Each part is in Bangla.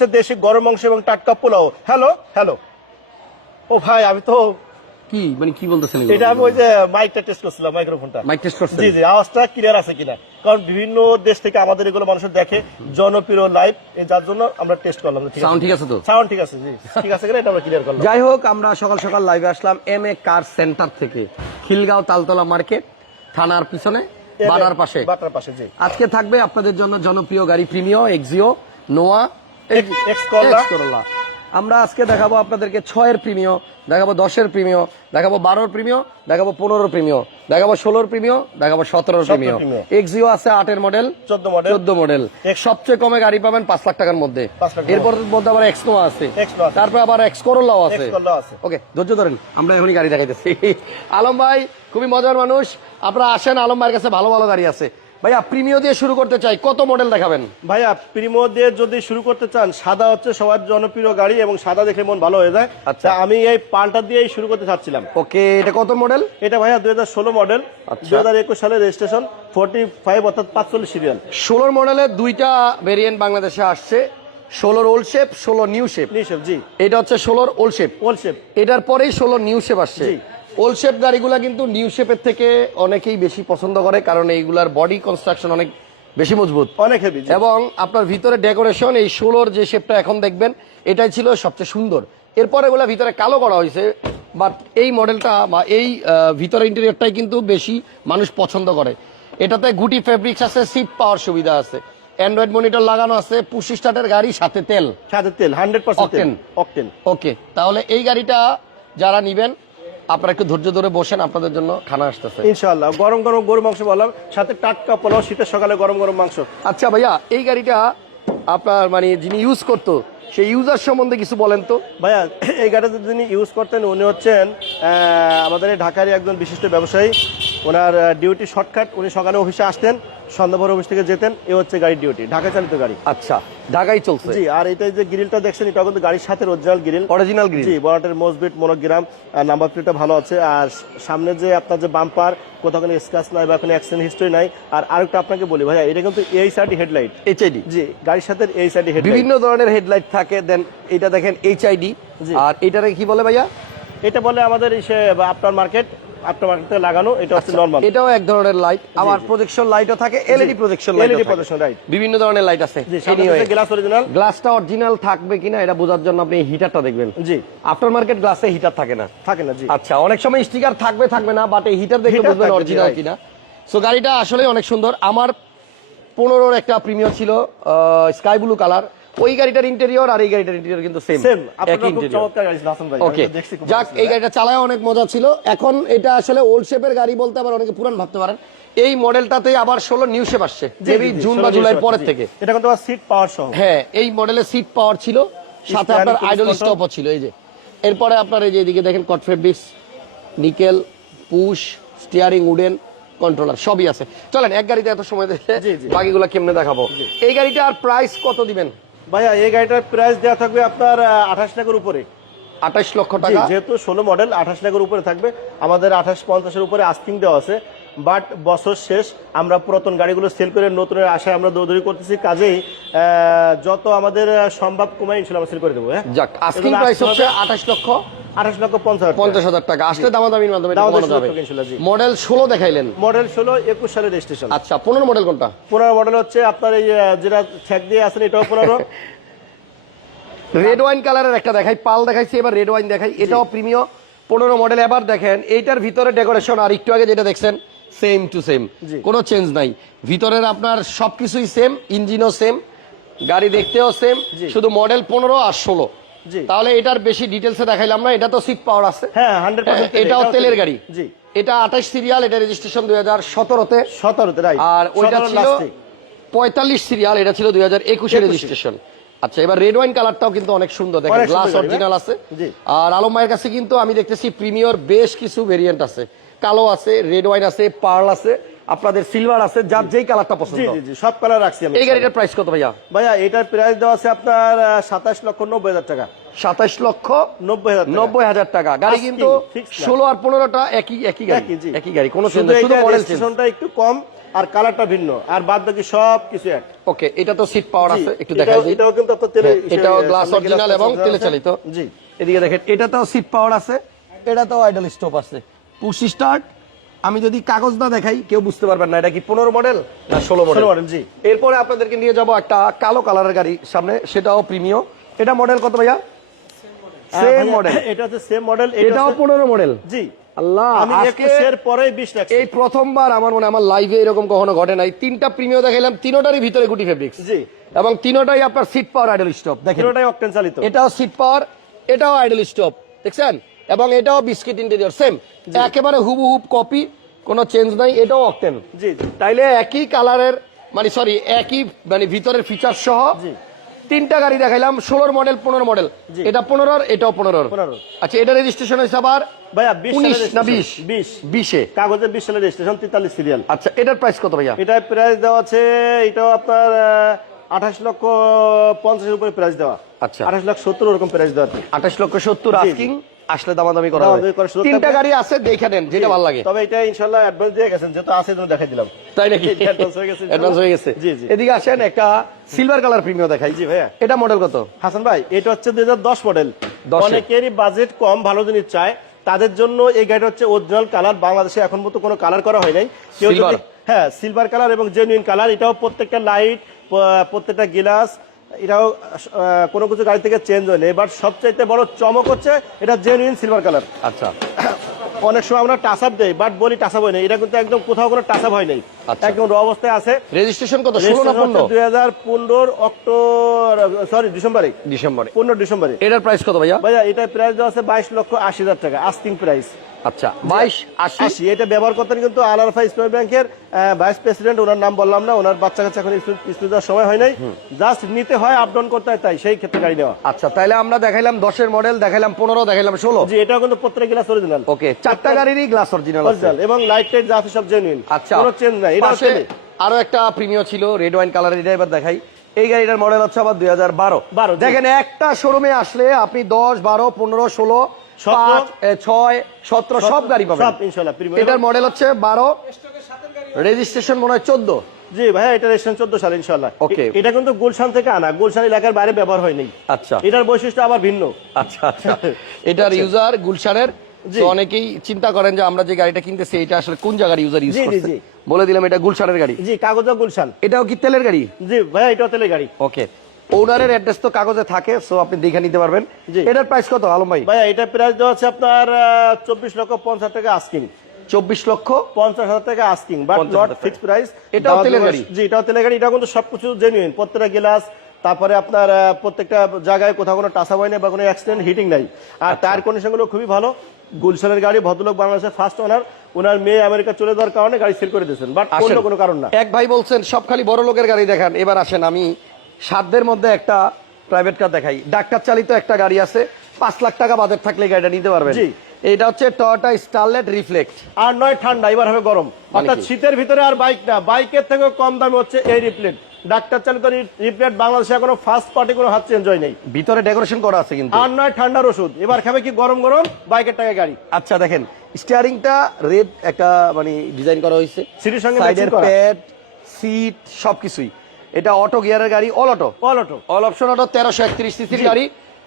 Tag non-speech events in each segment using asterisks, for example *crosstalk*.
চলতেছে দেশি গরম মাংস এবং টাটকা পোলাও। হ্যালো হ্যালো ও ভাই আমি তো কি? মানে কি বলতেছেন এটা আমি ওই যে মাইকটা টেস্ট করছিলাম মাইক্রোফোনটা মাইক টেস্ট করছেন জি জি আওয়াজটা ক্লিয়ার আছে কিনা? কারণ বিভিন্ন দেশ থেকে আমাদের এগুলো মানুষ দেখে জনপ্রিয় লাইভ যার জন্য আমরা টেস্ট করলাম। ঠিক সাউন্ড ঠিক আছে তো? সাউন্ড ঠিক আছে জি। ঠিক আছে কিনা? এটা আমরা ক্লিয়ার করলাম। যাই হোক আমরা সকাল সকাল লাইভে আসলাম এম এ কার সেন্টার থেকে। খিলগাঁও তালতলা মার্কেট থানার পিছনে বাড়ার পাশে। বাটার পাশে জি। আজকে থাকবে আপনাদের জন্য জনপ্রিয় গাড়ি প্রিমিও এক্সিও নোয়া আমরা আজকে দেখাবো আপনাদেরকে ছয়ের প্রিমিয় দেখাবো দশের প্রিমিয় দেখাবো বারোর প্রিমিয় দেখাবো পনেরো প্রিমিয় দেখাবো ষোলোর প্রিমিয় দেখাবো সতেরোর প্রিমিয় এক্সিও আছে আটের মডেল চোদ্দ মডেল চোদ্দ মডেল সবচেয়ে কমে গাড়ি পাবেন পাঁচ লাখ টাকার মধ্যে। এরপর মধ্যে। আবার এক্সকো আছে। তারপর আবার এক্সকোরলাও আছে। ওকে ধৈর্য ধরেন আমরা এখনই গাড়ি দেখাইতেছি। *laughs* আলম ভাই খুবই মজার মানুষ। আপনারা আসেন আলম ভাইয়ের কাছে ভালো ভালো গাড়ি আছে। ভাইয়া প্রিমিও দিয়ে শুরু করতে চাই কত মডেল দেখাবেন? ভাইয়া প্রিমো দিয়ে যদি শুরু করতে চান সাদা হচ্ছে সবার জনপ্রিয় গাড়ি এবং সাদা দেখে মন ভালো হয়ে যায়। আচ্ছা। আমি এই পানটা দিয়েই শুরু করতে চাচ্ছিলাম। ওকে এটা কত মডেল এটা ভাইয়া দুই হাজার ষোলো মডেল আচ্ছা। দুই হাজার একুশ সালের রেজিস্ট্রেশন ফোর্টি ফাইভ অর্থাৎ পাঁচচল্লিশ সিরিয়াল ষোলোর মডেলের দুইটা ভেরিয়েন্ট বাংলাদেশে আসছে ষোলোর ওল্ড শেপ ষোলো নিউ শেপ নিশেপ জি। এটা হচ্ছে ষোলোর ওল্ড শেপ ওল শেপ এটার পরেই ষোলো নিউ শেপ আসছে। জি। ওল্ড শেপ গাড়িগুলা কিন্তু নিউ শেপের থেকে অনেকেই বেশি পছন্দ করে কারণ এইগুলার বডি কনস্ট্রাকশন অনেক বেশি মজবুত। অনেক হেভি এবং আপনার ভিতরে ডেকোরেশন এই ষোলোর যে শেপটা এখন দেখবেন এটাই ছিল সবচেয়ে সুন্দর। এরপর এগুলা ভিতরে কালো করা হয়েছে বাট এই মডেলটা বা এই ভিতরে ইন্টেরিয়রটাই কিন্তু বেশি মানুষ পছন্দ করে। এটাতে গুটি ফেব্রিক্স আছে সিট পাওয়ার সুবিধা আছে। অ্যান্ড্রয়েড মনিটর লাগানো আছে পুশি স্টার্টের গাড়ি সাথে তেল। সাথে তেল হান্ড্রেড পার্সেন্ট। অকটেন ওকে তাহলে এই গাড়িটা যারা নিবেন আপনারা একটু ধৈর্য ধরে বসেন আপনাদের জন্য খানা আসতেছে। ইনশাল্লাহ গরম গরম গরু মাংস বললাম সাথে টাটকা পোলাও শীতের সকালে গরম গরম মাংস। আচ্ছা ভাইয়া এই গাড়িটা আপনার মানে যিনি ইউজ করতো সেই ইউজার সম্বন্ধে কিছু বলেন তো। ভাইয়া এই গাড়িটা যিনি ইউজ করতেন উনি হচ্ছেন আমাদের এই ঢাকারই একজন বিশিষ্ট ব্যবসায়ী। ওনার ডিউটি শর্টকাট উনি সকালে অফিসে আসতেন সন্ধ্যাভর অফিস থেকে যেতেন এ হচ্ছে গাড়ির ডিউটি ঢাকা চালিত গাড়ি। আচ্ছা ঢাকাই চলছে। জি আর এটা যে গ্রিলটা দেখছেন এটা কিন্তু গাড়ির সাথে অরিজিনাল গ্রিল অরিজিনাল গ্রিল জি বড়াটের মসবিট মনোগ্রাম নাম্বার প্লেটটা ভালো আছে। আর সামনে যে আপনার যে বাম্পার কোথাও কোনো স্ক্র্যাচ নাই বা কোনো অ্যাক্সিডেন্ট হিস্ট্রি নাই। আর আরেকটা আপনাকে বলি ভাইয়া এটা কিন্তু এই সাইড হেডলাইট এইচআইডি জি গাড়ির সাথে এই সাইডে হেডলাইট বিভিন্ন ধরনের হেডলাইট থাকে দেন এটা দেখেন এইচআইডি জি। আর এটারে কি বলে ভাইয়া? এটা বলে আমাদের আপনার মার্কেট মার্কেটে লাগানো এটা হচ্ছে নর্মাল এটাও এক ধরনের লাইট আবার প্রজেকশন লাইটও থাকে LED projection light projection, right. বিভিন্ন ধরনের লাইট আছে। গ্লাস অরিজিনাল গ্লাসটা অরিজিনাল থাকবে কিনা এটা বোঝার জন্য আপনি হিটারটা দেখবেন। জি। আফটার মার্কেট গ্লাসে হিটার থাকে না। থাকে না জি। আচ্ছা অনেক সময় স্টিকার থাকবে থাকবে না বাট এই হিটার দেখে বুঝবেন অরিজিনাল কিনা। সো গাড়িটা আসলে অনেক সুন্দর। আমার পনেরোর একটা প্রিমিয়ার ছিল স্কাই ব্লু কালার ওই গাড়িটার ইন্টেরিয়র আর এই গাড়িটার ইন্টেরিয়র কিন্তু সেম সেম ওকে যাক এই গাড়িটা চালায় অনেক মজা ছিল। এখন এটা আসলে ওল্ড শেপের গাড়ি বলতে আবার অনেকে পুরান ভাবতে পারেন। এই মডেলটাতে আবার ষোলো নিউ শেপ আসছে। মেবি জুন বা জুলাইয়ের পরের থেকে। এটা কিন্তু সিট পাওয়ার সহ। হ্যাঁ এই মডেলের সিট পাওয়ার ছিল। সাথে আপনার আইডল স্টপও ছিল এই যে। এরপরে আপনার এই যে এদিকে দেখেন কট fabrics nickel push steering wooden controller সবই আছে। চলেন এক গাড়িতে এত সময়। বাকিগুলো কেমনে দেখাবো? এই গাড়িটার প্রাইস কত দিবেন? ভাইয়া এই গাড়িটার প্রাইস দেওয়া থাকবে আপনার আঠাশ লাখের উপরে। আঠাশ লক্ষ টাকা? যেহেতু ষোলো মডেল আঠাশ লাখের উপরে থাকবে। আমাদের আঠাশ পঞ্চাশের উপরে আস্কিং দেওয়া আছে। বাট বছর শেষ আমরা পুরাতন গাড়িগুলো সেল করে নতুনের আশায় আমরা দৌড়দৌড়ি করতেছি। কাজেই যত আমাদের সম্ভব কমাই ইনশাল্লাহ আমরা সেল করে দেবো হ্যাঁ? যাক আস্কিং প্রাইস হচ্ছে আঠাশ লক্ষ। আঠাশ লক্ষ পঞ্চাশ। পঞ্চাশ হাজার টাকা। আসলে দামাদামির মাধ্যমে। মডেল ষোলো দেখাইলেন। মডেল ষোলো একুশ সালের রেজিস্ট্রেশন আচ্ছা পনেরো মডেল কোনটা? পনেরো মডেল হচ্ছে আপনার এই যেটা ঠেক দিয়ে আছেন এটাও পনেরো। রেড ওয়াইন কালারের একটা দেখাই পাল দেখাইছি এবার রেড ওয়াইন দেখাই এটাও প্রিমিয় পনেরো মডেল এবার দেখেন এইটার ভিতরে ডেকোরেশন আর একটু আগে যেটা দেখছেন সেম টু সেম। কোনো চেঞ্জ নাই। ভিতরের আপনার সবকিছুই সেম ইঞ্জিনও সেম গাড়ি দেখতেও সেম। শুধু মডেল পনেরো আর ষোলো। তাহলে এটার বেশি ডিটেলসে দেখাইলাম না এটা তো সিট পাওয়ার আছে। হ্যাঁ হান্ড্রেড পার্সেন্ট এটাও তেলের গাড়ি। জি। এটা আঠাশ সিরিয়াল এটা রেজিস্ট্রেশন দুই হাজার সতেরোতে। সতেরোতে রাইট আর ওইটা ছিল পঁয়তাল্লিশ সিরিয়াল এটা ছিল দুই হাজার একুশে রেজিস্ট্রেশন আচ্ছা এবার রেড ওয়াইন কালারটাও কিন্তু অনেক সুন্দর দেখেন গ্লাস অরিজিনাল হ্যাঁ? আছে। জি। আর আলম ভাইয়ের কাছে কিন্তু আমি দেখতেছি প্রিমিয়র বেশ কিছু ভেরিয়েন্ট আছে। কালো আছে রেড ওয়াইন আছে পার্ল আছে। আপনাদের সিলভার আছে যার যেই কালারটা পছন্দ। জি জি সব কালার রাখছি আমি এই গাড়িটার প্রাইস কত ভাইয়া? ভাইয়া এটার প্রাইস দেওয়া আছে আপনার সাতাশ লক্ষ নব্বই হাজার টাকা। সাতাশ লক্ষ নব্বই হাজার টাকা। নব্বই হাজার টাকা। গাড়ি কিন্তু। ষোলো আর পনেরোটা একই একই গাড়ি একই, গাড়ি কোনো চেঞ্জ শুধু শুধু মডেল চেঞ্জ রেজিস্ট্রেশনটা একটু কম আর কালারটা ভিন্ন আর বাদ বাকি সব কিছু এক। ওকে এটা তো সিট পাওয়ার আছে একটু দেখাই এটাও- দিই। এটাও কিন্তু আপনার তেলে হ্যাঁ, এটাও গ্লাস অরিজিনাল এবং তেলে চালিত। জি। এদিকে দেখেন এটাতেও সিট পাওয়ার আছে। এটাতেও আইডল স্টপ আছে। পুশ স্টার্ট আমি যদি কাগজ না দেখাই কেউ বুঝতে পারবেন না এটা কি পনেরো মডেল না ষোলো মডেল। 16 model, জি। এরপরে আপনাদেরকে নিয়ে যাব একটা কালো কালারের গাড়ি সামনে সেটাও প্রিমিয় এটা মডেল কত ভাইয়া? হ্যাঁ, সেম মডেল এটা হচ্ছে সেম মডেল এটাও পনেরো মডেল জি। আল্লাহ আমি একুশের পরে বিশ এই প্রথমবার আমার মনে আমার লাইভে এরকম কখনো ঘটে নাই। তিনটা প্রিমিয় দেখাইলাম তিনোটারই ভিতরে গুটি ফেব্রিক্স জি। এবং তিনোটাই আপনার সিট পাওয়ার আইডল স্টপ দেখেন। পুরোটাই অকটেন চালিত। এটাও সিট পাওয়ার এটাও আইডল স্টপ দেখছেন? এবং এটাও বিস্কিট ইন্টেরিয়র সেম একেবারে হুবহুব কপি কোনো চেঞ্জ নাই এটাও অকটেন জি তাইলে একই কালারের মানে সরি একই মানে ভিতরের ফিচার সহ তিনটা গাড়ি দেখাইলাম ষোলোর মডেল পনেরো মডেল এটা পনেরোর এটাও পনেরোর। আচ্ছা এটা রেজিস্ট্রেশন হয়েছে আবার ভাইয়া উনিশ না বিশ? বিশ। বিশে। কাগজে বিশ সালের রেজিস্ট্রেশন তেতাল্লিশ সিরিয়াল আচ্ছা এটার প্রাইস কত ভাইয়া? প্রাইস দেওয়া আছে এটাও আপনার আঠাশ লক্ষ পঞ্চাশের উপরে প্রাইস দেওয়া। আচ্ছা। আঠাশ লাখ সত্তর ওরকম প্রাইস দেওয়া আর আঠাশ লক্ষ সত্তর। আস্কিং আসলে দামাদামি করা হবে তিনটা গাড়ি আছে দেখে নেন যেটা ভালো লাগে। তবে এটা ইনশাল্লাহ অ্যাডভান্স দিয়ে গেছেন যেহেতু আছে তুমি দেখাই দিলাম। তাই নাকি? হয়ে গেছে। অ্যাডভান্স হয়ে গেছে। জি, জি। এদিকে আসেন একটা সিলভার কালার প্রিমিয়াম দেখাই। জি ভাইয়া। এটা মডেল কত? হাসান ভাই এটা হচ্ছে দুই মডেল অনেকেরই বাজেট কম ভালো জিনিস চায়। তাদের জন্য এই গাড়িটা হচ্ছে অরিজিনাল কালার বাংলাদেশে এখন মতো কোনো কালার করা হয় নাই। কেউ যদি হ্যাঁ সিলভার কালার এবং জেনুইন কালার এটাও প্রত্যেকটা লাইট প্রত্যেকটা গ্লাস এটাও কোনো কিছু গাড়ি থেকে চেঞ্জ হয়নি। এবার সবচাইতে বড় চমক হচ্ছে এটা জেনুইন সিলভার কালার আচ্ছা। অনেক সময় আমরা টাচ আপ দেই বাট বলি টাচ আপ হয় না এটা কিন্তু একদম কোথাও কোনো টাচ আপ হয় নাই। আচ্ছা। একদম র অবস্থায় আছে। রেজিস্ট্রেশন কত? ষোলো না পনেরো? দুই হাজার পনেরোর অক্টোবর সরি ডিসেম্বরে। ডিসেম্বরে। পনেরো ডিসেম্বরে। এটার প্রাইস কত ভাইয়া? ভাইয়া এটা প্রাইস দেওয়া আছে বাইশ লক্ষ আশি হাজার টাকা আস্কিং প্রাইস আচ্ছা বাইশ আশি। আশি এটা ব্যবহার করতেন কিন্তু আলারফা ইসলামী ব্যাংকের ভাইস প্রেসিডেন্ট ওনার নাম বললাম না ওনার বাচ্চা কাচ্চা এখন স্কুল দেওয়ার সময় হয় নাই। জাস্ট নিতে হয় আপ ডাউন করতে হয় তাই সেই ক্ষেত্রে গাড়ি নেওয়া। আচ্ছা তাইলে আমরা দেখাইলাম দশের মডেল দেখাইলাম পনেরো দেখাইলাম ষোলো। জি এটাও কিন্তু প্রত্যেক গ্লাস অরিজিনাল ওকে চারটা গাড়িরই গ্লাস অরিজিনাল এবং লাইট টাইট যা সব জেনুইন আচ্ছা কোনো চেঞ্জ নাই এটা আরও একটা প্রিমিয় ছিল রেড ওয়াইন কালারের এটা এবার দেখাই। এই গাড়িটার মডেল হচ্ছে আবার দুই হাজার বারো। 12 দেখেন একটা শোরুমে আসলে আপনি দশ বারো পনেরো ষোলো পাঁচ ছয় সতেরো সব গাড়ি পাবেন। সব ইনশাল্লাহ প্রিমিয়াম এটার মডেল হচ্ছে বারো রেজিস্ট্রেশন মনে হয় চোদ্দ। জি ভাইয়া এটা রেজিস্ট্রেশন চোদ্দ সাল ইনশাল্লাহ Okay. এটা কিন্তু গুলশান থেকে আনা। গুলশান এলাকার বাইরে ব্যবহার হয়নি। আচ্ছা। এটার বৈশিষ্ট্য আবার ভিন্ন। আচ্ছা আচ্ছা। এটার ইউজার গুলশানের। জি। অনেকেই চিন্তা করেন যে আমরা যে গাড়িটা কিনতেছি এটা আসলে কোন জায়গার ইউজার ইউজ জি, জি, করছে? জি। বলে দিলাম এটা গুলশানের গাড়ি। জি কাগজও গুলশান। এটাও কি তেলের গাড়ি? জি ভাইয়া এটাও তেলের গাড়ি। ওকে ওনারের অ্যাড্রেস তো কাগজে থাকে সো আপনি দেখে নিতে পারবেন। এটার প্রাইস কত আলম ভাই? ভাইয়া এটা প্রাইস দেওয়া আছে আপনার চব্বিশ লক্ষ পঞ্চাশ টাকা আস্কিং চব্বিশ লক্ষ? পঞ্চাশ হাজার টাকা asking but 50,000 not fix price এটাও তেলের গাড়ি? জি এটাও তেলের গাড়ি এটা কিন্তু সবকিছু জেনুইন প্রত্যেকটা গ্লাস তারপরে আপনার প্রত্যেকটা জায়গায় কোথাও কোনো টাসা হয় না বা কোনো অ্যাক্সিডেন্ট হিটিং নাই। আর আচ্ছা। টায়ার কন্ডিশনগুলো খুবই ভালো। গুলশানের গাড়ি ভদ্রলোক বাংলাদেশের ফার্স্ট ওনার ওনার মেয়ে আমেরিকা চলে যাওয়ার কারণে গাড়ি সেল করে দিয়েছেন বাট অন্য কোনো কারণ না। এক ভাই বলছেন সব খালি বড় লোকের গাড়ি দেখান এবার আসেন আমি সাধ্যের মধ্যে একটা প্রাইভেট কার দেখাই। ডাক্তার চালিত একটা গাড়ি আছে পাঁচ লাখ টাকা বাজেট থাকলে গাড়িটা নিতে পারবেন। এটা হচ্ছে টয়োটা স্টারলেট রিফ্লেক্ট আর নয় ঠান্ডা এবার হবে গরম। অর্থাৎ শীতের ভিতরে আর বাইক না। বাইকের থেকে কম দামে হচ্ছে এই রিফ্লেক্ট ডাক্তার চালিত রিপ্লেট বাংলাদেশে এখনও ফার্স্ট পার্টি কোনো হাত চেঞ্জ হয় নাই ভিতরে ডেকোরেশন করা আছে কিন্তু। আর নয় ঠান্ডার ওষুধ। এবার খাবে কি গরম গরম? বাইকের টাকা গাড়ি। আচ্ছা দেখেন স্টিয়ারিংটা রেড একটা মানে ডিজাইন করা হয়েছে। সিটির সঙ্গে সাইডের প্যাড সিট সবকিছুই। এটা অটো গিয়ারের গাড়ি all auto all auto all option auto তেরোশো একত্রিশ সিসির গাড়ি।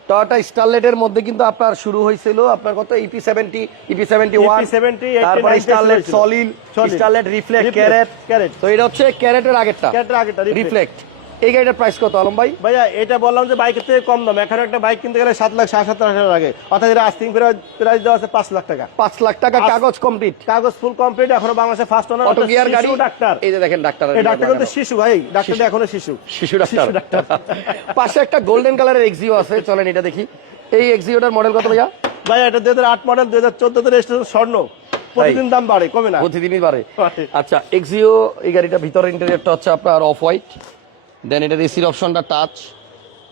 টয়োটা স্টারলেটের মধ্যে কিন্তু আপনার শুরু হয়েছিল আপনার কত? EP seventy EP seventy one EP70, তারপরে 89 স্টারলেট। সলিল স্টারলেট রিফ্লেক্ট ক্যারেট ক্যারেট তো এটা হচ্ছে ক্যারেটের আগেরটা। ক্যারেটের আগেরটা, রিফ্লেক্ট এই গাড়িটার প্রাইস কত আলম ভাই? ভাইয়া এটা বললাম যে বাইকের থেকে কম দাম। এখন একটা বাইক কিনতে গেলে সাত লাখ সাড়ে সাত লাখ টাকা লাগে। অর্থাৎ এটা আস্তিং প্রাইস দেওয়া আছে পাঁচ লাখ টাকা। পাঁচ লাখ টাকা কাগজ কমপ্লিট কাগজ ফুল কমপ্লিট এখনও বাংলাদেশে ফার্স্ট ওনার অটো গিয়ার গাড়ি? ডাক্তার এই যে দেখেন ডাক্তার এই ডাক্তার কিন্তু শিশু ভাই। ডাক্তারটা এখনও শিশু। শিশু ডাক্তার পাশে একটা গোল্ডেন কালারের এক্সিও আছে চলেন এটা দেখি। এই এক্সিওটার মডেল কত ভাইয়া? ভাইয়া এটা দুই হাজার আট মডেল দুই হাজার চোদ্দ রেজিস্ট্রেশন স্বর্ণ। প্রতিদিন দাম বাড়ে কমে না। প্রতিদিনই বাড়ে। বাড়ে। আচ্ছা এক্সিও এই গাড়িটা ভিতরে ইন্টেরিয়রটা হচ্ছে আপনার অফ হোয়াইট দেন এটার এসির অপশনটা টাচ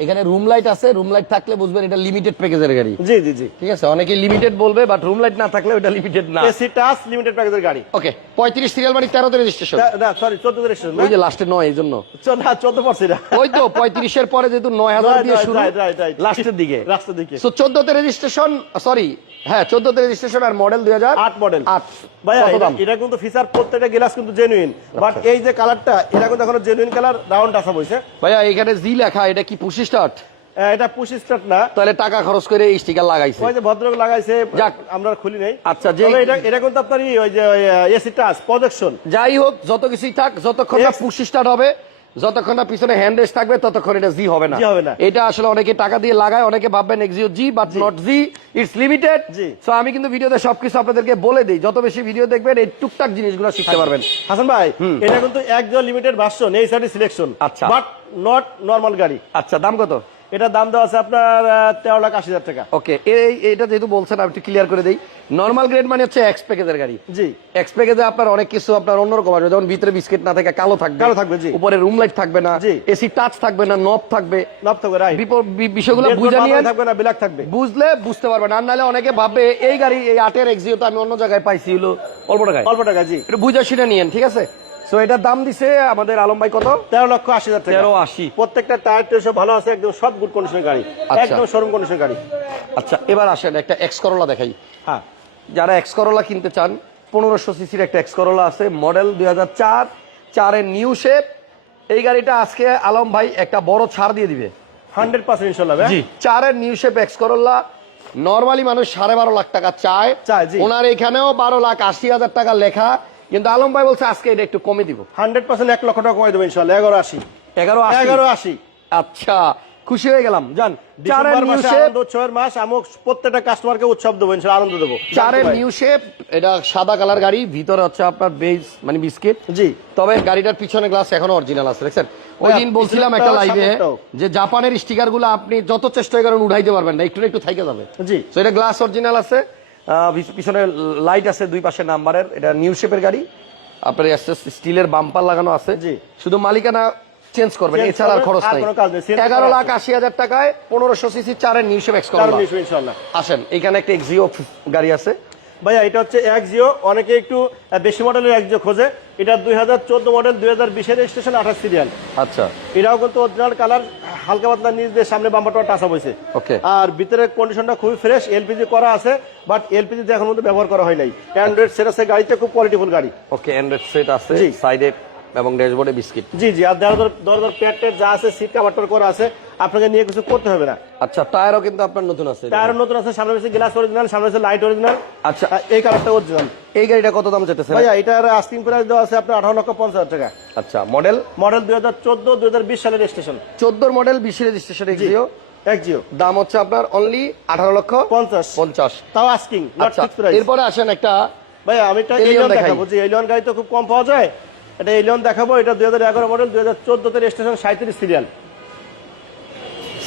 এখানে রুম লাইট আছে রুম লাইট থাকলে বুঝবেন এটা লিমিটেড প্যাকেজের গাড়ি। জি জি জি। ঠিক আছে? অনেকে লিমিটেড বলবে বাট রুম লাইট না থাকলে ওটা লিমিটেড না। এসি টাচ লিমিটেড প্যাকেজের গাড়ি। ওকে পঁয়ত্রিশ সিরিয়াল মানে তেরোতে রেজিস্ট্রেশন না সরি চোদ্দ রেজিস্ট্রেশন ওই যে লাস্টে নয় এই জন্য। না চোদ্দ পারছি না। ওই তো পঁয়ত্রিশের পরে যেহেতু নয় হাজার Right, দিয়ে শুরু. লাস্টের দিকে। রাস্তার দিকে। সো চোদ্দতে রেজিস্ট্রেশন সরি হ্যাঁ চোদ্দতে রেজিস্ট্রেশন আর মডেল দুই হাজার আট মডেল আট। ভাইয়া কত এটা- কিন্তু ফিচার প্রত্যেকটা গ্লাস কিন্তু জেনুইন বাট এই যে কালারটা এটা কিন্তু এখনও জেনুইন কালার রাউন্ড আসা বইছে ভাইয়া এখানে জি লেখা এটা কি পুশি স্টার্ট এটা পুশ স্টার্ট না। তাহলে টাকা খরচ করে এই স্টিকার লাগাইছে। ওই যে ভদ্রলোক লাগাইছে যাক। আমরা খুলি নাই। আচ্ছা, যে- এটা এটা কিন্তু আপনার ওই যে এসি টাচ প্রজেকশন যাই হোক যত কিছুই থাক যতক্ষণ. পুশি স্টার্ট হবে যতক্ষণ না পিছনে হ্যান্ড রেস্ট থাকবে ততক্ষণ এটা জি হবে না। জি হবে না। এটা আসলে অনেকে টাকা দিয়ে লাগায় অনেকে ভাববেন Axio G but not G it's limited so আমি কিন্তু ভিডিওতে সবকিছু আপনাদেরকে বলে দিই যত বেশি ভিডিও দেখবেন এই টুকটাক জিনিসগুলো শিখতে পারবেন। হাসান ভাই এটা কিন্তু একজন লিমিটেড ভার্সন এই সাইডে সিলেকশন আচ্ছা। বাট নট নর্মাল গাড়ি। আচ্ছা দাম কত? এটা দাম দেওয়া আছে আপনার তেরো লাখ আশি হাজার টাকা। ওকে এই এটা যেহেতু বলছেন আমি একটু ক্লিয়ার করে দিই। নর্মাল গ্রেড মানে হচ্ছে এক্স প্যাকেজের গাড়ি। জি। এক্স প্যাকেজে আপনার অনেক কিছু আপনার অন্যরকম আসবে যেমন ভিতরে বিস্কিট না থাকে কালো থাকবে। কালো থাকবে, জি। উপরে রুম লাইট থাকবে না। এসি টাচ থাকবে না নব থাকবে। লাভ থাকবে রাইট বিষয়গুলো বুঝে নিয়ে থাকবে না বিলাক থাকবে। বুঝলে বুঝতে পারবে না নাহলে অনেকে ভাববে এই গাড়ি এই আটের এক্সিও তো আমি অন্য জায়গায় পাইছি হলো অল্প টাকায়। অল্প টাকা জি। একটু বুঝে শুনে নিয়েন ঠিক আছে? সো এটার দাম দিছে আমাদের আলম ভাই কত? তেরো লক্ষ আশি হাজার তেরো আশি। প্রত্যেকটা টায়ার ভালো আছে একদম সব গুড কন্ডিশনের গাড়ি। আচ্ছা। একদম শোরুম কন্ডিশনের গাড়ি। আচ্ছা এবার আসেন একটা এক্স করোলা দেখাই। হ্যাঁ। যারা এক্স করোলা কিনতে চান পনেরোশো সিসির একটা এক্স করোলা আছে মডেল দুই হাজার চার চারের নিউ শেপ এই গাড়িটা আজকে আলম ভাই একটা বড় ছাড় দিয়ে দিবে। হান্ড্রেড পার্সেন্ট ইনশাল্লাহ ভাই। চারের new shape X Corolla normally মানুষ সাড়ে বারো লাখ টাকা চায়। চায়, জি। ওনার এখানেও বারো লাখ আশি হাজার টাকা লেখা। কিন্তু আলম ভাই বলছে আজকে এটা একটু কমে দিব। হান্ড্রেড পার্সেন্ট এক লক্ষ টাকা কমাই দেবো ইনশাল্লাহ এগারো আশি। এগারো এগারো আশি। আচ্ছা খুশি হয়ে গেলাম। জান চারের নিউ শেপ উৎসবের মাস আমি প্রত্যেকটা কাস্টমারকে উৎসব দেবো ইনশাল্লাহ আনন্দ দেবো। চারের নিউ শেপ এটা সাদা কালার গাড়ি ভিতরে হচ্ছে আপনার বেজ মানে বিস্কিট জি। তবে গাড়িটার পিছনে গ্লাস এখনও অরিজিনাল আছে দেখছেন? ওই দিন বলছিলাম একটা লাইভে যে জাপানের স্টিকারগুলো আপনি যত চেষ্টা করেন উঠাইতে পারবেন না একটু একটু থাইকে যাবে। জি। তো এটা গ্লাস অরিজিনাল আছে। পিছনে লাইট আছে দুই পাশে নাম্বারের এটা নিউ শেপের গাড়ি। আপনার স্টিলের বাম্পার লাগানো আছে। জি। শুধু মালিকানা চেঞ্জ করবেন Change এছাড়া আর খরচ নাই। এগারো লাখ। আশি হাজার টাকায় পনেরোশো সিসি চারের নিউ শেপ এক্স আসেন এখানে একটা এক্সিও গাড়ি আছে। ভাইয়া এটা হচ্ছে এক জিও অনেকে একটু বেশি মডেলের এক জিও খোঁজে। এটা দুই হাজার চোদ্দ মডেল দুই হাজার বিশের রেজিস্ট্রেশন আঠাশ সিরিয়াল আচ্ছা। এটাও কিন্তু অরিজিনাল কালার হালকা পাতলা নিচ দিয়ে সামনে বাম্পারটা টাচা হয়েছে। ওকে আর ভিতরের কন্ডিশনটা খুবই ফ্রেশ এলপিজি করা আছে বাট এলপিজি এখন মধ্যে ব্যবহার করা হয় নাই। অ্যান্ড্রয়েড সেট আছে গাড়িতে খুব কোয়ালিটিফুল গাড়ি। ওকে অ্যান্ড্রয়েড সেট আছে সাইডে এবং ড্যাশবোর্ডে বিস্কিট। জি জি আর দর দর দর দর যা আছে সিট কাভারটার করা আছে আপনাকে নিয়ে কিছু করতে হবে না। আচ্ছা টায়ারও কিন্তু আপনার নতুন আছে। টায়ার নতুন আছে সামনে রয়েছে গ্লাস অরিজিনাল সামনে রয়েছে লাইট অরিজিনাল আচ্ছা। এই কালারটা অরিজিনাল এই গাড়িটা কত দাম চেতেছে ভাইয়া এটার আস্কিং প্রাইস দেওয়া আছে আপনার আঠারো লক্ষ পঞ্চাশ হাজার টাকা। আচ্ছা মডেল মডেল দুই হাজার চোদ্দ দুই হাজার বিশ সালের রেজিস্ট্রেশন চোদ্দোর মডেল বিশ রেজিস্ট্রেশন এক্সিও এক জিও? দাম হচ্ছে আপনার অনলি আঠারো লক্ষ পঞ্চাশ। পঞ্চাশ। তাও আস্কিং আচ্ছা এরপরে আসেন একটা ভাইয়া আমি একটা এলিয়ন দেখাবো। যে এলিয়ন গাড়ি তো খুব কম পাওয়া যায়। এটা এলিয়ন দেখাবো এটা দুই হাজার এগারো মডেল দুই হাজার চোদ্দতে রেজিস্ট্রেশন সাঁত্রিশ সিরিয়াল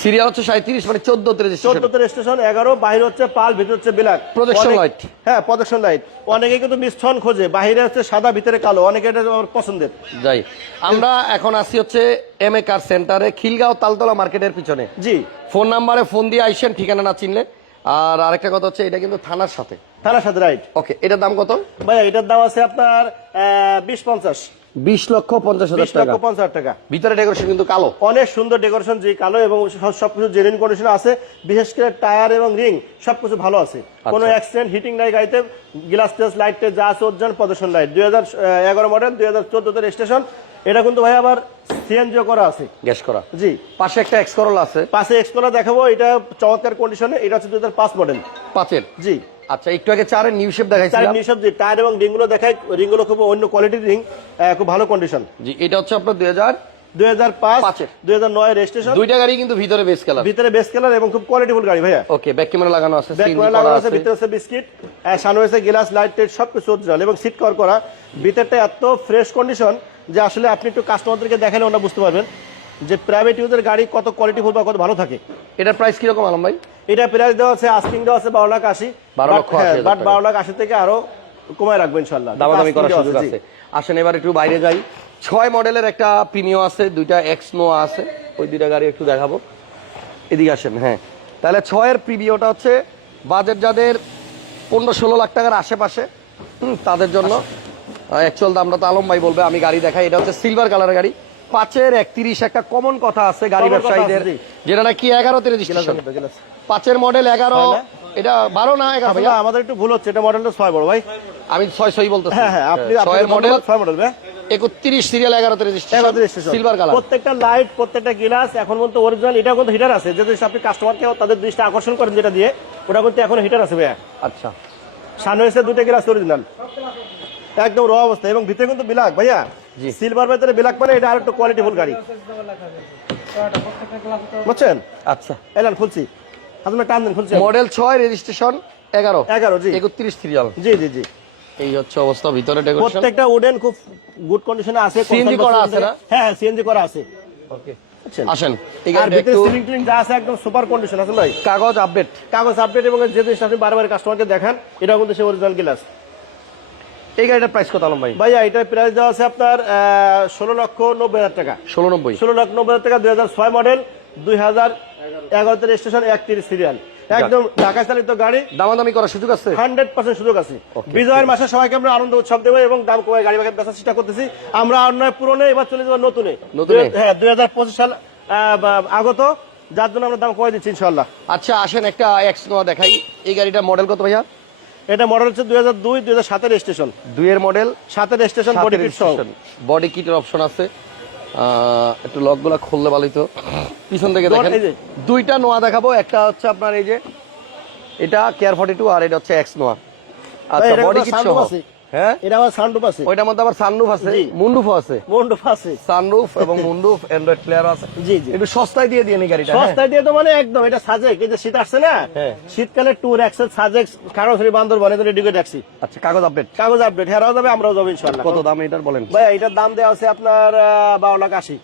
সিরিয়াল হচ্ছে সাঁত্রিশ মানে চোদ্দোতে রেজিস্ট্রেশন চোদ্দতে রেজিস্ট্রেশন এগারো বাইরে হচ্ছে পাল ভিতরে হচ্ছে ব্ল্যাক অনেক- light। হ্যাঁ প্রজেকশন লাইট অনেকে কিন্তু মিশ্রণ খোঁজে বাইরে হচ্ছে সাদা ভিতরে কালো অনেকে এটা আমার পছন্দের। যাই আমরা এখন আসি হচ্ছে এম এ কার সেন্টারে খিলগাঁও তালতলা মার্কেটের পিছনে। জি। ফোন নাম্বারে ফোন দিয়ে আইসেন ঠিকানা না চিনলে। আর আরেকটা কথা হচ্ছে এটা কিন্তু থানার সাথে। থানার সাথে রাইট ওকে এটার দাম কত? ভাইয়া এটার দাম আছে আপনার বিশ পঞ্চাশ। বিশ লক্ষ পঞ্চাশ হাজার লক্ষ পঞ্চাশ হাজার টাকা। ভিতরে ডেকোরেশন কিন্তু কালো। অনেক সুন্দর ডেকোরেশন যে কালো এবং সব- সবকিছু জেনুইন কন্ডিশন আছে। বিশেষ করে টায়ার এবং রিং সবকিছু ভালো আছে। কোনো অ্যাক্সিডেন্ট হিটিং নাই গাড়িতে গ্লাস টেস লাইট টেস যা আছে ওজন প্রদর্শন লাইট দুই হাজার এগারো মডেল দুই হাজার চোদ্দতে রেজিস্ট্রেশন এটা কিন্তু ভাই আবার সিএনজিও করা আছে। গ্যাস করা। জি। পাশে একটা এক্স করল আছে। পাশে এক্সপ্লোরা দেখাবো এটা চমৎকার কন্ডিশনে এটা হচ্ছে দুই হাজার পাঁচ মডেল পাঁচের। জি। আচ্ছা একটু আগে চারের নিউ শেপ দেখাইছিলাম। নিঃশব্দ যে টায়ার এবং রিংগুলো দেখায় রিংগুলো খুব অন্য কোয়ালিটির রিং খুব ভালো কন্ডিশন জি এটা হচ্ছে আপনার দুই হাজার দুই হাজার পাঁচ দুই হাজার নয় রেজিস্ট্রেশন দুইটা গাড়ি কিন্তু ভিতরে বেস কালার ভিতরে বেস কালার এবং খুব কোয়ালিটিফুল গাড়ি ভাইয়া। ওকে ব্যাক ক্যামেরা লাগানো আছে ব্যাক করা লাগানো আছে। আছে। ভিতরে আছে বিস্কিট সামনে রয়েছে গ্লাস লাইট টাইট সবকিছু অরিজিনাল এবং সিট কভার করা। ভিতরটা এত ফ্রেশ কন্ডিশন যে আসলে আপনি একটু কাস্টমারদেরকে দেখালে ওরা বুঝতে পারবেন। যে প্রাইভেট ইউজের গাড়ি কত কোয়ালিটিফুল বা কত ভালো থাকে। এটার প্রাইস কীরকম আলম ভাই? এটা প্রাইস দেওয়া আছে আস্কিং দেওয়া আছে বারো লাখ আশি। 12 লক্ষ 80 বাট টাকা। বারো লাখ আশি থেকে আরও কমায় রাখব ইনশাল্লাহ দামাদামি করার সুযোগ আছে আসেন এবার একটু বাইরে যাই। ছয় মডেলের একটা প্রিমিও আছে দুইটা এক্স নোয়া আছে। ওই দুইটা গাড়ি একটু দেখাবো। এদিকে আসেন হ্যাঁ। তাহলে ছয়ের প্রিভিউটা হচ্ছে বাজেট যাদের পনেরো ষোলো লাখ টাকার আশেপাশে তাদের জন্য। অ্যাকচুয়াল দামটা তো আলম ভাই বলবে আমি গাড়ি দেখাই। এটা হচ্ছে সিলভার কালারের গাড়ি। পাঁচের একত্রিশ একটা কমন কথা আছে গাড়ি ব্যবসায়ীদের যেটা নাকি এগারোতে রেজিস্ট্রেশন পাঁচের মডেল এগারো এটা বারো না এগারো ভাইয়া? আমাদের একটু ভুল হচ্ছে এটা মডেলটা ছয় বড় ভাই। আমি ছয় ছয় বলতেছি। হ্যাঁ হ্যাঁ আপনি ছয়ের মডেল ছয় মডেল ভাই। একত্রিশ সিরিয়াল এগারোতে সিলভার কালার প্রত্যেকটা লাইট প্রত্যেকটা গ্লাস এখন পর্যন্ত অরিজিনাল এটা কিন্তু হিটার আছে। যদি আপনি কাস্টমারকে তাদের দৃষ্টি আকর্ষণ করেন যেটা দিয়ে ওটা কিন্তু এখন হিটার আছে ভাইয়া। আচ্ছা। দুটো গ্লাস অরিজিনাল একদম র অবস্থা এবং ভিতরে কিন্তু বিলাক ভাইয়া। সিলভার ভিতরে বিলাক মানে এটা আর একটু গাড়ি। বুঝছেন? আচ্ছা। এলান খুলছি। আপনার টান দিন খুলছি মডেল ছয় রেজিস্ট্রেশন এগারো। এগারো জি। একত্রিশ সিরিয়াল জি জি জি। এই হচ্ছে অবস্থা ভিতরে প্রত্যেকটা উডেন খুব গুড কন্ডিশনে আছে CNG করা আছে না? হ্যাঁ হ্যাঁ সিএনজি করা আছে। ওকে আসেন আর ভিতরে সিলিং টিলিং যা আছে একদম সুপার কন্ডিশন আছে ভাই? কাগজ আপডেট কাগজ আপডেট এবং যে জিনিসটা আপনি বারবার কাস্টমারকে দেখান এটা কিন্তু সে অরিজিনাল গ্লাস এই গাড়িটার প্রাইস কত আলম ভাই? ভাইয়া এটার প্রাইস দেওয়া আছে আপনার ষোলো লক্ষ নব্বই হাজার টাকা। ষোলো নব্বই? ষোলো লক্ষ নব্বই হাজার টাকা দুই হাজার ছয় মডেল দুই হাজার এগারোতে রেজিস্ট্রেশন একত্রিশ সিরিয়াল একদম ঢাকা চালিত গাড়ি। দামাদামি করার সুযোগ আছে? হান্ড্রেড পার্সেন্ট সুযোগ আছে। বিজয়ের মাসে সবাইকে আমরা আনন্দ উৎসব দেবো এবং দাম কমে গাড়ি বেচার চেষ্টা করতেছি। আমরা অন্যায় পুরনে এবার চলে যাব নতুনে। হ্যাঁ দুই হাজার পঁচিশ সাল আগত। যার জন্য আমরা দাম কমে দিচ্ছি ইনশাল্লাহ আচ্ছা আসেন একটা এক্স নোয়া দেখাই। এই গাড়িটার মডেল কত ভাইয়া? এটা মডেল হচ্ছে দুই হাজার দুই দুই হাজার সাতের স্টেশন দুইয়ের মডেল সাতের স্টেশন বডি কিট সহ। বডি কিটের অপশন আছে। একটু লকগুলা খুললে ভালোই তো। পিছন থেকে দেখেন দুইটা নোয়া দেখাবো। একটা হচ্ছে আপনার এই যে এটা কেয়ার ফর্টি টু আর এটা হচ্ছে এক্স নোয়া। আচ্ছা বডি কিট সহ। হ্যাঁ? এটা আমার সানরুফ আছে। ওইটার মধ্যে আবার সানরুফ আছে জি। আছে। মন্ডপ আছে। সানরুফ এবং মুন্ডুফ অ্যান্ড্রয়েড প্লেয়ার আছে। জি জি। একটু সস্তায় দিয়ে দিয়ে গাড়িটা হ্যাঁ? সস্তায় দিয়ে তো মানে একদম এটা সাজেক এই যে শীত আসছে না? হ্যাঁ। শীতকালে ট্যুর এক্সেল সাজেক খাগড়াছড়ি বান্দরবন এদের রেডি করে রাখছি। আচ্ছা কাগজ আপডেট কাগজ আপডেট হেরাও যাবে আমরাও যাব ইনশাল্লাহ কত দাম এটার বলেন? ভাই এটার দাম দেওয়া আছে আপনার বারো লাখ আশি।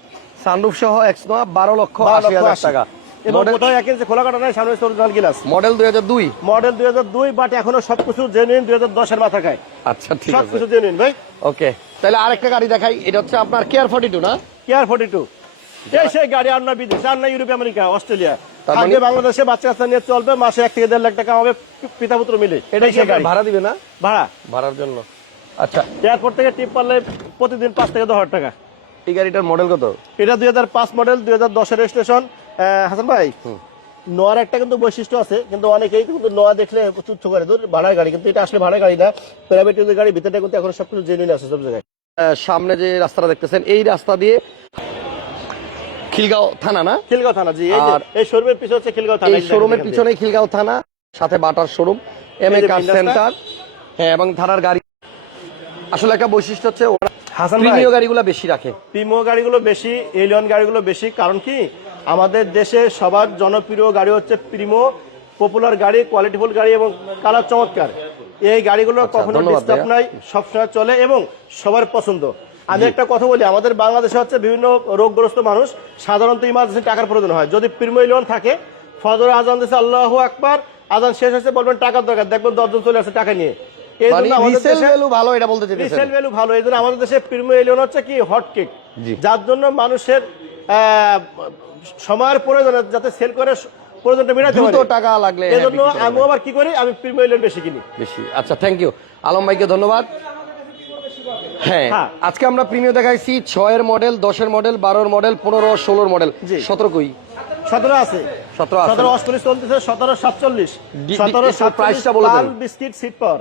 সানরুফ সহ এক্স বারো লক্ষ আশি হাজার টাকা। এবং কোথাও এক ইঞ্চি খোলা কাটা নাই সামনে অরিজিনাল গিলাস মডেল দুই হাজার দুই? মডেল দুই হাজার দুই বাট এখনও সবকিছু জেনুইন দুই হাজার দশের মাথা খায় আচ্ছা ঠিক আছে। সবকিছু জেনুইন ভাই। ওকে তাহলে আরেকটা গাড়ি দেখাই এটা হচ্ছে আপনার কেয়ার ফর্টি টু না? কেয়ার ফোর্টি টু এই সেই গাড়ি আর না বিদেশ আর না ইউরোপ আমেরিকা অস্ট্রেলিয়া। তার মানে- আগে বাংলাদেশে বাচ্চা কাচ্চা নিয়ে চলবে মাসে এক থেকে দেড় লাখ টাকা হবে পিতা পুত্র মিলে এটাই সেই গাড়ি। ভাড়া দিবে না? ভাড়া। ভাড়ার জন্য। আচ্ছা। এয়ারপোর্ট থেকে টিপ পারলে প্রতিদিন পাঁচ থেকে দশ হাজার টাকা। এই গাড়িটার মডেল কত? এটা দুই হাজার পাঁচ মডেল দুই হাজার দশের রেজিস্ট্রেশন হাসান ভাই নোয়ার একটা কিন্তু বৈশিষ্ট্য আছে কিন্তু অনেকেই কিন্তু নোয়া দেখলে তুচ্ছ করে দূর ভাড়ার গাড়ি কিন্তু এটা আসলে ভাড়ার গাড়ি না প্রাইভেট গাড়ি ভিতরটা কিন্তু এখন সবকিছু জেনুইন আছে সব জায়গায়। সামনে যে রাস্তাটা দেখতেছেন এই রাস্তা দিয়ে খিলগাঁও থানা না? খিলগাঁও থানা জি এই শোরুমের পিছনে হচ্ছে খিলগাঁও থানা এই শোরুমের পিছনে খিলগাঁও থানা সাথে butter showroom M A car centre হ্যাঁ এবং থানার গাড়ি। আসলে একটা বৈশিষ্ট্য হচ্ছে ওরা হাসান ভাই। প্রিমিয় গাড়িগুলো বেশি রাখে। প্রিমো গাড়িগুলো বেশি এলিয়ন গাড়িগুলো বেশি কারণ কি? আমাদের দেশে সবার জনপ্রিয় গাড়ি হচ্ছে প্রিমো পপুলার গাড়ি কোয়ালিটিফুল গাড়ি এবং কালার চমৎকার। এই গাড়িগুলো কখনো ধন্যবাদ ডিস্টার্ব নাই সবসময় চলে এবং সবার পছন্দ। আমি একটা কথা বলি আমাদের বাংলাদেশে হচ্ছে বিভিন্ন রোগগ্রস্ত মানুষ সাধারণত ইমার্জেন্সি টাকার প্রয়োজন হয়। যদি প্রিমো এলিয়ন থাকে ফজর আজান দিচ্ছে আল্লাহ আকবার আজান শেষ হচ্ছে বলবেন টাকার দরকার দেখবেন দশজন চলে আসে টাকা নিয়ে। এই মানে জন্য আমাদের দেশে- ভ্যালু ভালো এটা বলতে রিসেল ভ্যালু ভালো এই জন্য আমাদের দেশে প্রিমিয়াম এলিয়ন হচ্ছে কি হট কেক যার জন্য মানুষের সময়ের প্রয়োজন যাতে সেল করে প্রয়োজনটা মেটাতে দ্রুত টাকা লাগলে হ্যাঁ, জন্য বিক্রি করে আমি আবার কি করি আমি এলিয়ন বেশি কিনি। বেশি। আচ্ছা থ্যাংক ইউ আলম ভাইকে ধন্যবাদ। হ্যাঁ হ্যাঁ। আজকে আমরা প্রিমিয় দেখাইছি ছয়ের মডেল দশের মডেল বারোর মডেল পনেরো ষোলোর মডেল। সতেরো কই? সতেরো আছে। সতেরো আছে। সতেরো অষ্টচল্লিশ চলতেছে সতেরো সাতচল্লিশ। সতেরো একটু বলে। বিস্কিট সিট পাওয়ার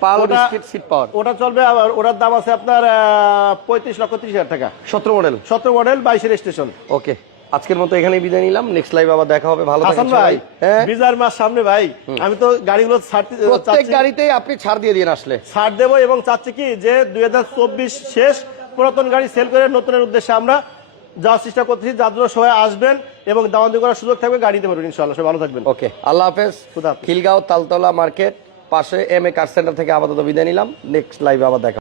পাল ওটা- সিট পাওয়ার। ওটা চলবে আবার ওটার দাম আছে আপনার পঁয়ত্রিশ লক্ষ ত্রিশ হাজার টাকা। সতেরো মডেল। সতেরো মডেল বাইশের স্টেশন। ওকে আজকের মতো এখানেই বিদায় নিলাম। নেক্সট লাইভ আবার দেখা হবে। ভালো থাকেন ভাই হ্যাঁ? বিজার মাস সামনে ভাই। আমি তো গাড়িগুলো ছাড়তে প্রত্যেক গাড়িতেই আপনি ছাড় দিয়ে দিন আসলে। ছাড় দেবো এবং চাচ্ছি কি যে দুই হাজার চব্বিশ শেষ পুরাতন গাড়ি সেল করে নতুনের উদ্দেশ্যে আমরা যাওয়ার চেষ্টা করতেছি। যার জন্য সবাই আসবেন এবং দামাদি করার সুযোগ থাকবে গাড়ি নিতে পারবেন ইনশাল্লাহ সবাই ভালো থাকবেন। ওকে আল্লাহ হাফেজ। খিলগাঁও তালতলা মার্কেট। পাশে এম এ কার সেন্টার থেকে আপাতত বিদায় নিলাম। নেক্সট লাইভে আবার দেখা